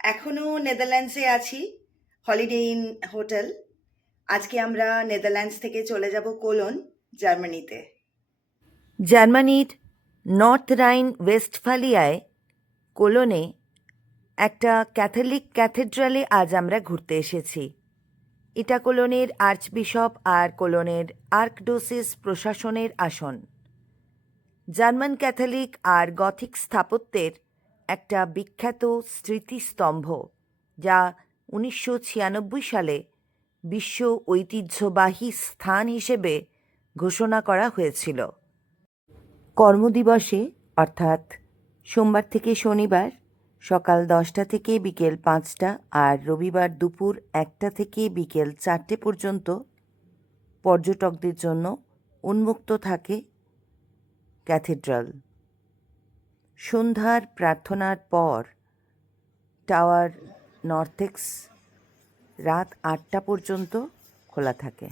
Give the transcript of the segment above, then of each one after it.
এখনো নেদারল্যান্ডসে আছি, holiday in hotel. আজকে আমরা নেদারল্যান্ডস থেকে চলে যাব কোলন, জার্মানিতে। জার্মানির নর্থ রাইন ওয়েস্টফালিয়ায় কোলনে একটা ক্যাথলিক ক্যাথেড্রালে আজ আমরা ঘুরতে এসেছি। এটা কোলনের আর্চবিশপ আর কোলনের আর্কডোসিস প্রশাসনের আসন। জার্মান ক্যাথলিক আর গথিক স্থাপত্যের একটা বিখ্যাত স্মৃতিস্তম্ভ, যা 1996 সালে বিশ্ব ঐতিহ্যবাহী স্থান হিসেবে ঘোষণা করা হয়েছিল। কর্মদিবসে অর্থাৎ সোমবার থেকে শনিবার সকাল 10টা থেকে বিকেল 5টা আর রবিবার দুপুর 1টা থেকে বিকেল 4টে পর্যন্ত পর্যটকদের জন্য উন্মুক্ত থাকে ক্যাথেড্রাল। সন্ধ্যার প্রার্থনার পর টাওয়ার নর্থেক্স রাত 8টা পর্যন্ত খোলা থাকে।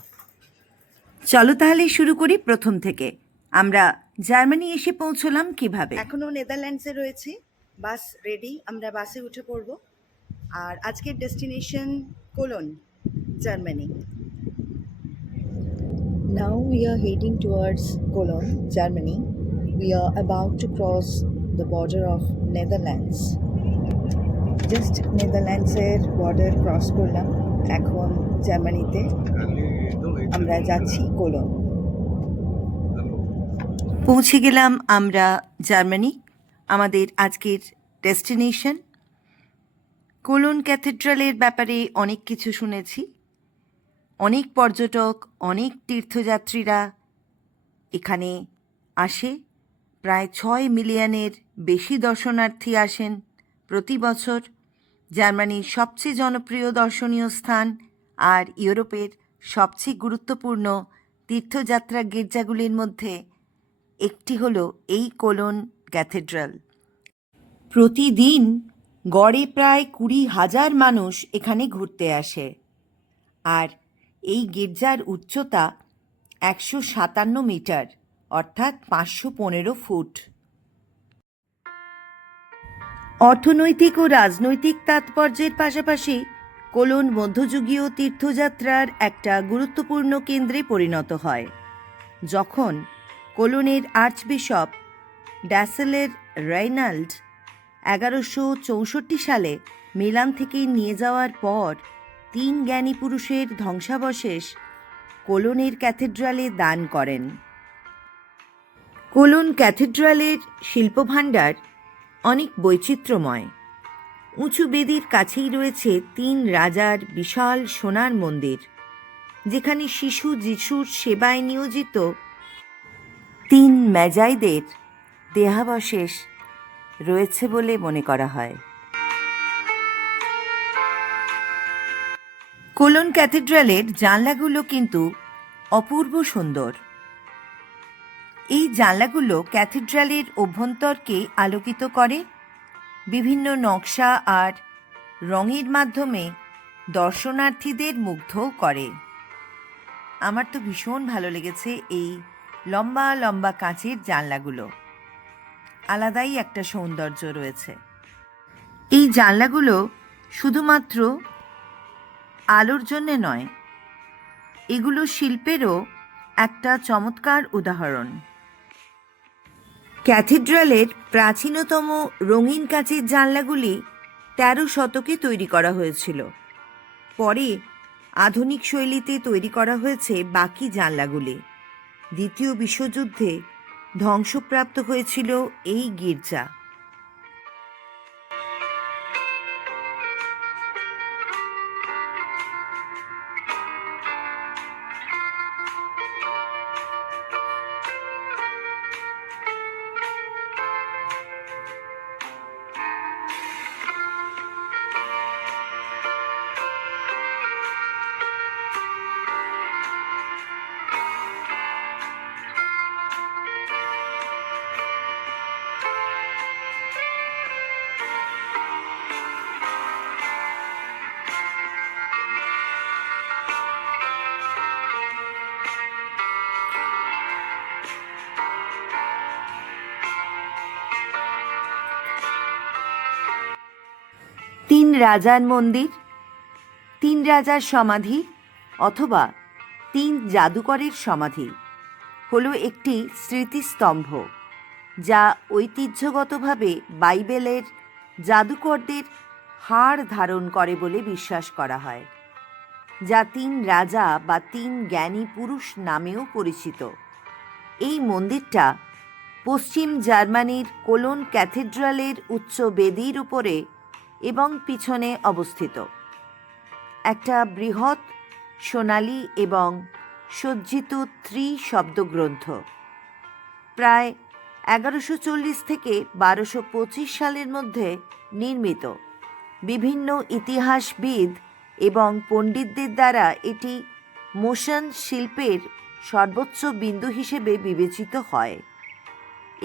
চলো তাহলে শুরু করি প্রথম থেকে। আমরা জার্মানি এসে পৌঁছলাম কিভাবে? এখনো নেদারল্যান্ডসে রয়েছি, বাস রেডি, আমরা বাসে উঠে পড়ব। আর আজকের destination colon, Germany. Now we are heading towards Cologne, Germany. We are about to cross the border of Netherlands. Just নেদারল্যান্ডসের বর্ডার ক্রস করলাম, এখন জার্মানিতে আমরা যাচ্ছি কোলন। পৌঁছে গেলাম আমরা জার্মানি। আমাদের আজকের ডেস্টিনেশন কোলন ক্যাথেড্রালের ব্যাপারে অনেক কিছু শুনেছি। অনেক পর্যটক, অনেক তীর্থযাত্রীরা এখানে আসে। প্রায় 6 মিলিয়নের বেশি দর্শনার্থী আসেন প্রতি বছর। জার্মানির সবচেয়ে জনপ্রিয় দর্শনীয় স্থান আর ইউরোপের সবচেয়ে গুরুত্বপূর্ণ তীর্থযাত্রা গির্জাগুলির মধ্যে একটি হলো এই কোলন ক্যাথেড্রাল। প্রতিদিন গড়ে প্রায় 20,000 মানুষ এখানে ঘুরতে আসে। আর এই গির্জার উচ্চতা 157 মিটার, অর্থাৎ 515 ফুট। অর্থনৈতিক ও রাজনৈতিক তাৎপর্যের পাশাপাশি কোলন মধ্যযুগীয় তীর্থযাত্রার একটা গুরুত্বপূর্ণ কেন্দ্রে পরিণত হয়, যখন কোলনের আর্চবিশপ ড্যাসেলের রেইনাল্ড 1164 সালে মিলান থেকে নিয়ে যাওয়ার পর 3 জ্ঞানী পুরুষের ধ্বংসাবশেষ কোলনের ক্যাথেড্রালে দান করেন। কোলন ক্যাথেড্রালের শিল্পভাণ্ডার অনেক বৈচিত্র্যময়। উঁচু বেদির কাছেই রয়েছে 3 রাজার বিশাল সোনার মন্দির, যেখানে শিশু যিশুর সেবায় নিয়োজিত 3 ম্যাজাইদের দেহাবশেষ রয়েছে বলে মনে করা হয়। কোলন ক্যাথেড্রালের জানলাগুলো কিন্তু অপূর্ব সুন্দর। এই জানলাগুলো ক্যাথেড্রালের অভ্যন্তরকে আলোকিত করে, বিভিন্ন নকশা আর রঙের মাধ্যমে দর্শনার্থীদের মুগ্ধও করে। আমার তো ভীষণ ভালো লেগেছে এই লম্বা লম্বা কাঁচের জানলাগুলো। আলাদাই একটা সৌন্দর্য রয়েছে। এই জানলাগুলো শুধুমাত্র আলোর জন্যে নয়, এগুলো শিল্পেরও একটা চমৎকার উদাহরণ। ক্যাথেড্রালের প্রাচীনতম রঙিন কাঁচের জানলাগুলি 13 শতকে তৈরি করা হয়েছিল। পরে আধুনিক শৈলীতে তৈরি করা হয়েছে বাকি জানলাগুলি। দ্বিতীয় বিশ্বযুদ্ধে ধ্বংসপ্রাপ্ত হয়েছিল এই গির্জা। তিন রাজার মন্দির, তিন রাজার সমাধি অথবা তিন জাদুকরের সমাধি হলো একটি স্মৃতিস্তম্ভ যা ঐতিহ্যগতভাবে বাইবেলের জাদুকরদের হাড় ধারণ করে বলে বিশ্বাস করা হয়, যা তিন রাজা বা তিন জ্ঞানী পুরুষ নামেও পরিচিত। এই মন্দিরটা পশ্চিম জার্মানির কোলোন ক্যাথেড্রালের উচ্চ বেদির উপরে এবং পিছনে অবস্থিত। একটা বৃহৎ সোনালী এবং সজ্জিত শব্দগ্রন্থ প্রায় 1140 থেকে 1225 সালের মধ্যে নির্মিত। বিভিন্ন ইতিহাসবিদ এবং পণ্ডিতদের দ্বারা এটি মোশন শিল্পের সর্বোচ্চ বিন্দু হিসেবে বিবেচিত হয়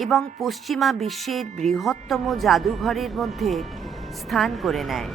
এবং পশ্চিমা বিশ্বের বৃহত্তম জাদুঘরের মধ্যে স্থান করে নেয়।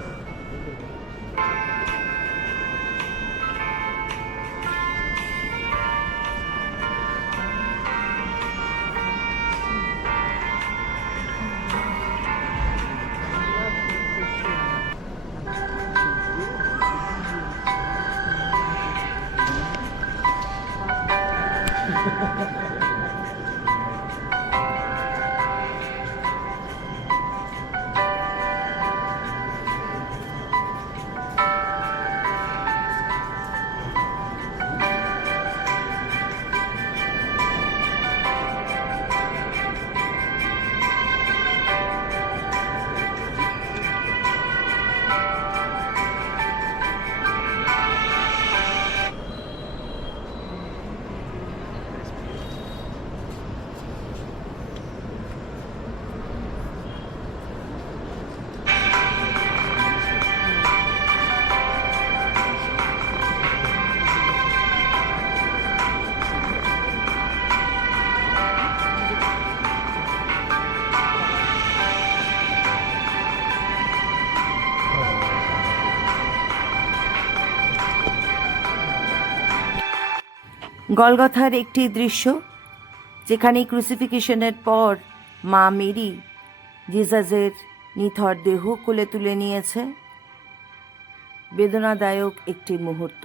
গলগথার একটি দৃশ্য যেখানে ক্রুসিফিকেশনের পর মা মেরি জিজাসের নিথর দেহ কোলে তুলে নিয়েছে। বেদনাদায়ক একটি মুহূর্ত।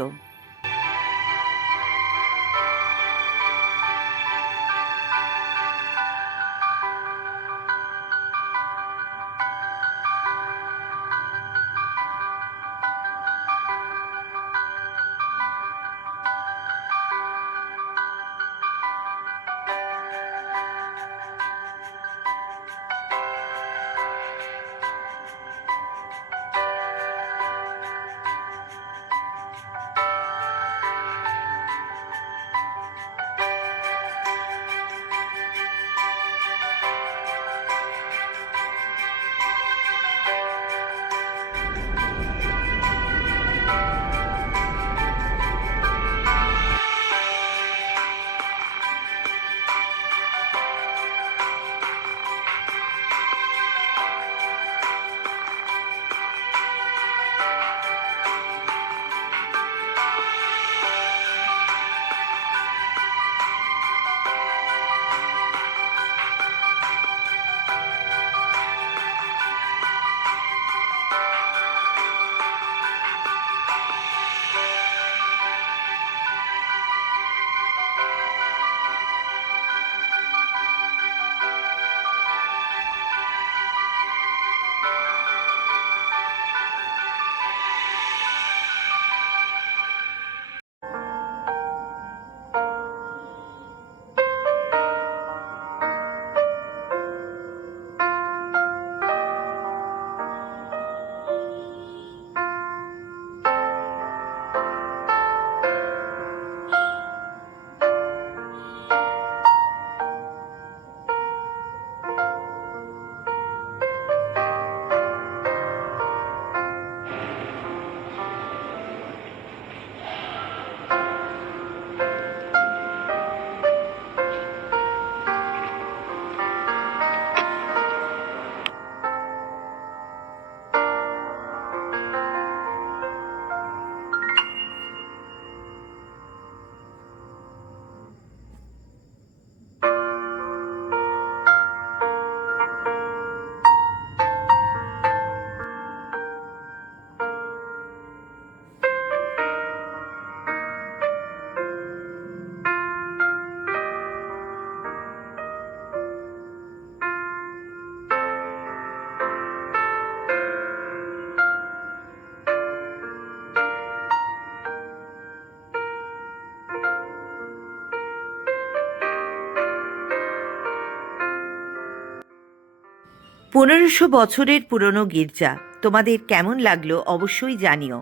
1500 বছরের পুরনো গির্জা তোমাদের কেমন লাগলো অবশ্যই জানিও।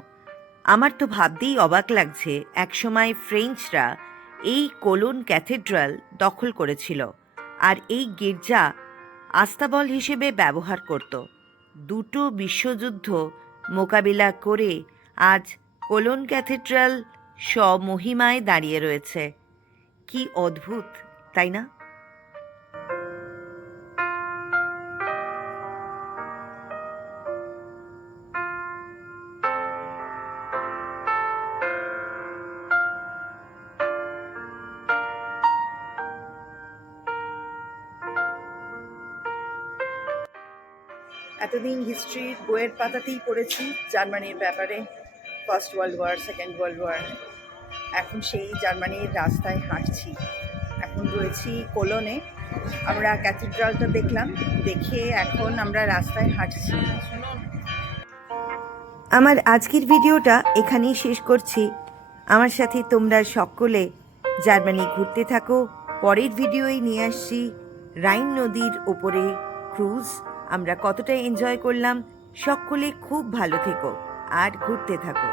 আমার তো ভাবতেই অবাক লাগছে একসময় ফ্রেঞ্চরা এই কোলোন ক্যাথেড্রাল দখল করেছিল আর এই গির্জা আস্তাবল হিসেবে ব্যবহার করত। দুটো বিশ্বযুদ্ধ মোকাবিলা করে আজ কোলোন ক্যাথেড্রাল স্বমহিমায় দাঁড়িয়ে রয়েছে। কি অদ্ভুত, তাই না? এতদিন হিস্ট্রির বইয়ের পাতাতেই পড়েছি জার্মানির ব্যাপারে, first world war, second world war. এখন সেই জার্মানির রাস্তায় হাঁটছি। এখন রয়েছি কোলনে। আমরা ক্যাথেড্রালটা দেখলাম, দেখে এখন আমরা রাস্তায় হাঁটছি। আমার আজকের ভিডিওটা এখানেই শেষ করছি। আমার সাথে তোমরা সকলে জার্মানি ঘুরতে থাকো। পরের ভিডিওই নিয়ে আসছি রাইন নদীর ওপরে ক্রুজ। আমরা কতটা এনজয় করলাম। সকলে খুব ভালো থেকো আর ঘুরতে থাকো।